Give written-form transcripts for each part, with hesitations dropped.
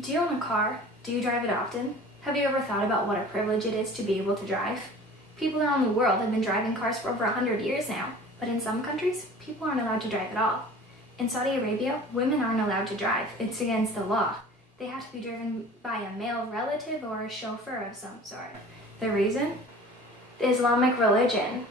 Do you own a car? Do you drive it often? Have you ever thought about what a privilege it is to be able to drive? People around the world have been driving cars for over 100 years now, but in some countries, people aren't allowed to drive at all. In Saudi Arabia, women aren't allowed to drive. It's against the law. They have to be driven by a male relative or a chauffeur of some sort. The reason? The Islamic religion.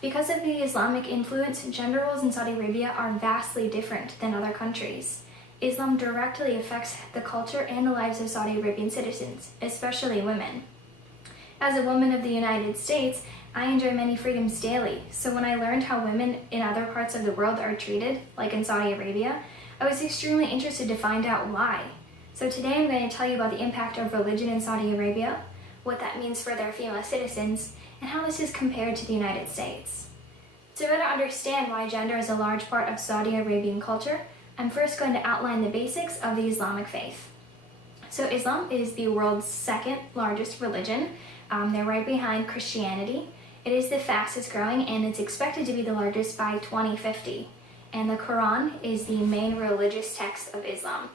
Because of the Islamic influence, gender roles in Saudi Arabia are vastly different than other countries. Islam directly affects the culture and the lives of Saudi Arabian citizens, especially women. As a woman of the United States, I enjoy many freedoms daily, so when I learned how women in other parts of the world are treated, like in Saudi Arabia, I was extremely interested to find out why. So today I'm going to tell you about the impact of religion in Saudi Arabia, what that means for their female citizens, and how this is compared to the United States. To better understand why gender is a large part of Saudi Arabian culture, I'm first going to outline the basics of the Islamic faith. So Islam is the world's second largest religion. They're right behind Christianity. It is the fastest growing and it's expected to be the largest by 2050. And the Quran is the main religious text of Islam.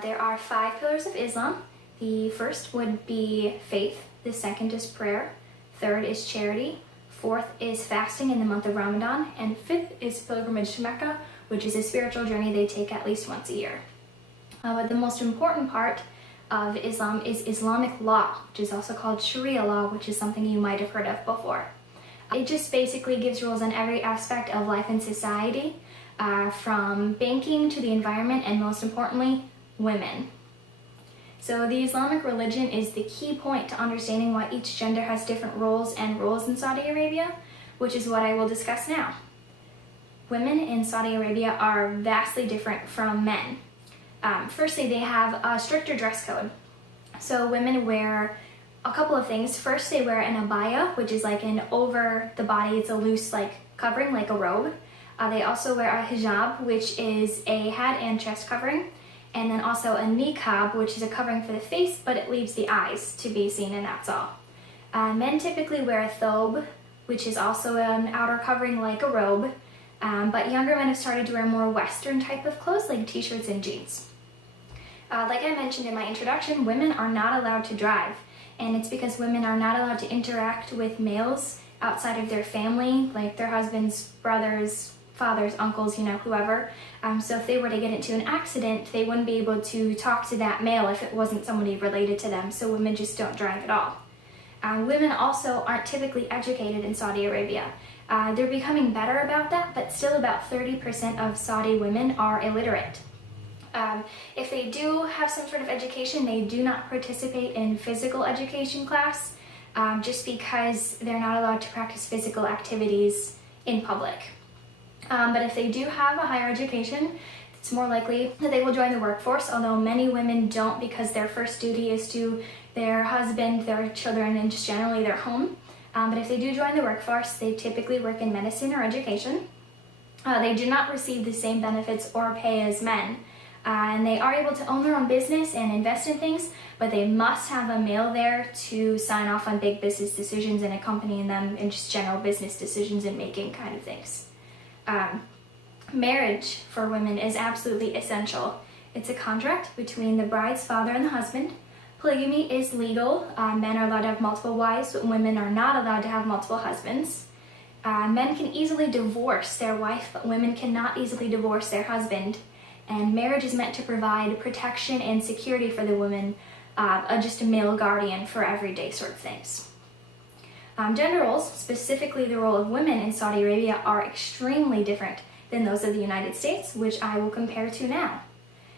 There are 5 pillars of Islam. The first would be faith, the second is prayer, third is charity, fourth is fasting in the month of Ramadan, and fifth is pilgrimage to Mecca, which is a spiritual journey they take at least once a year. But the most important part of Islam is Islamic law, which is also called Sharia law, which is something you might have heard of before. It just basically gives rules on every aspect of life and society, from banking to the environment, and most importantly, women. So the Islamic religion is the key point to understanding why each gender has different roles and roles in Saudi Arabia, which is what I will discuss now. Women in Saudi Arabia are vastly different from men. Firstly, they have a stricter dress code. So women wear a couple of things. First, they wear an abaya, which is like an over the body, it's a loose like covering, like a robe. They also wear a hijab, which is a head and chest covering. And then also a niqab, which is a covering for the face, but it leaves the eyes to be seen, and that's all. Men typically wear a thobe, which is also an outer covering like a robe. But younger men have started to wear more Western type of clothes like t-shirts and jeans. Like I mentioned in my introduction, women are not allowed to drive, and it's because women are not allowed to interact with males outside of their family, like their husbands, brothers, fathers, uncles, whoever. So if they were to get into an accident, they wouldn't be able to talk to that male if it wasn't somebody related to them, so women just don't drive at all. Women also aren't typically educated in Saudi Arabia. They're becoming better about that, but still about 30% of Saudi women are illiterate. If they do have some sort of education, they do not participate in physical education class, just because they're not allowed to practice physical activities in public. But if they do have a higher education, it's more likely that they will join the workforce, although many women don't, because their first duty is to their husband, their children, and just generally their home. But if they do join the workforce, they typically work in medicine or education. They do not receive the same benefits or pay as men. And they are able to own their own business and invest in things, but they must have a male there to sign off on big business decisions and accompanying them in just general business decisions and making kind of things. Marriage for women is absolutely essential. It's a contract between the bride's father and the husband. Polygamy is legal. Men are allowed to have multiple wives, but women are not allowed to have multiple husbands. Men can easily divorce their wife, but women cannot easily divorce their husband. And marriage is meant to provide protection and security for the woman, just a male guardian for everyday sort of things. Gender roles, specifically the role of women in Saudi Arabia, are extremely different than those of the United States, which I will compare to now.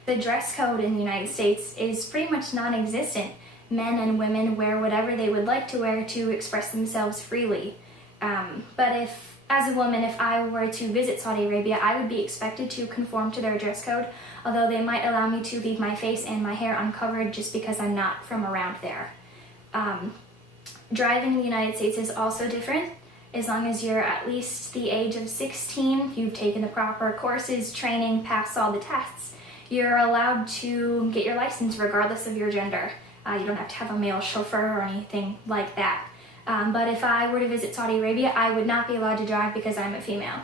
The dress code in the United States is pretty much non-existent. Men and women wear whatever they would like to wear to express themselves freely. But as a woman, if I were to visit Saudi Arabia, I would be expected to conform to their dress code, although they might allow me to leave my face and my hair uncovered just because I'm not from around there. Driving in the United States is also different. As long as you're at least the age of 16, you've taken the proper courses, training, passed all the tests, you're allowed to get your license regardless of your gender. You don't have to have a male chauffeur or anything like that. But if I were to visit Saudi Arabia, I would not be allowed to drive because I'm a female.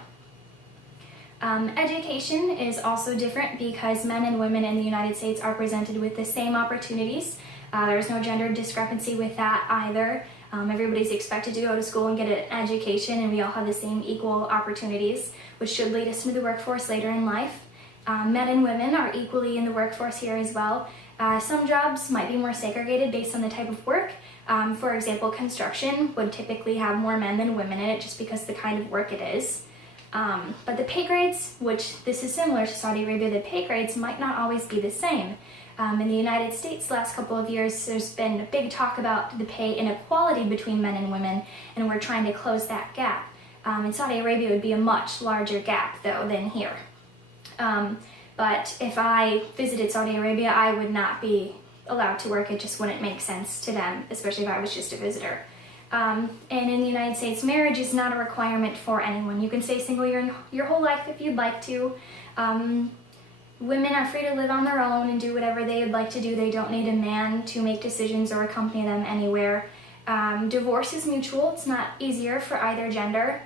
Education is also different because men and women in the United States are presented with the same opportunities. There's no gender discrepancy with that either. Everybody's expected to go to school and get an education, and we all have the same equal opportunities, which should lead us into the workforce later in life. Men and women are equally in the workforce here as well. Some jobs might be more segregated based on the type of work. For example, construction would typically have more men than women in it just because of the kind of work it is. But the pay grades, which this is similar to Saudi Arabia, the pay grades might not always be the same. In the United States, the last couple of years, there's been a big talk about the pay inequality between men and women, and we're trying to close that gap. In Saudi Arabia, it would be a much larger gap, though, than here. But if I visited Saudi Arabia, I would not be allowed to work. It just wouldn't make sense to them, especially if I was just a visitor. And in the United States, marriage is not a requirement for anyone. You can stay single your whole life if you'd like to. Women are free to live on their own and do whatever they would like to do. They don't need a man to make decisions or accompany them anywhere. Divorce is mutual. It's not easier for either gender.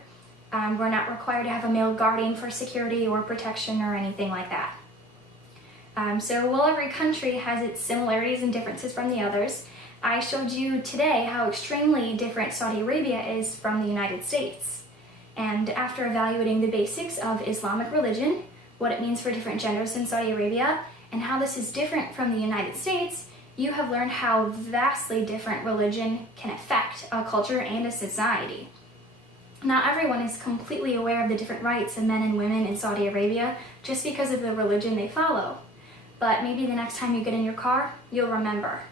We're not required to have a male guardian for security or protection or anything like that. So while every country has its similarities and differences from the others, I showed you today how extremely different Saudi Arabia is from the United States. And after evaluating the basics of Islamic religion, what it means for different genders in Saudi Arabia, and how this is different from the United States, you have learned how vastly different religion can affect a culture and a society. Not everyone is completely aware of the different rights of men and women in Saudi Arabia just because of the religion they follow. But maybe the next time you get in your car, you'll remember.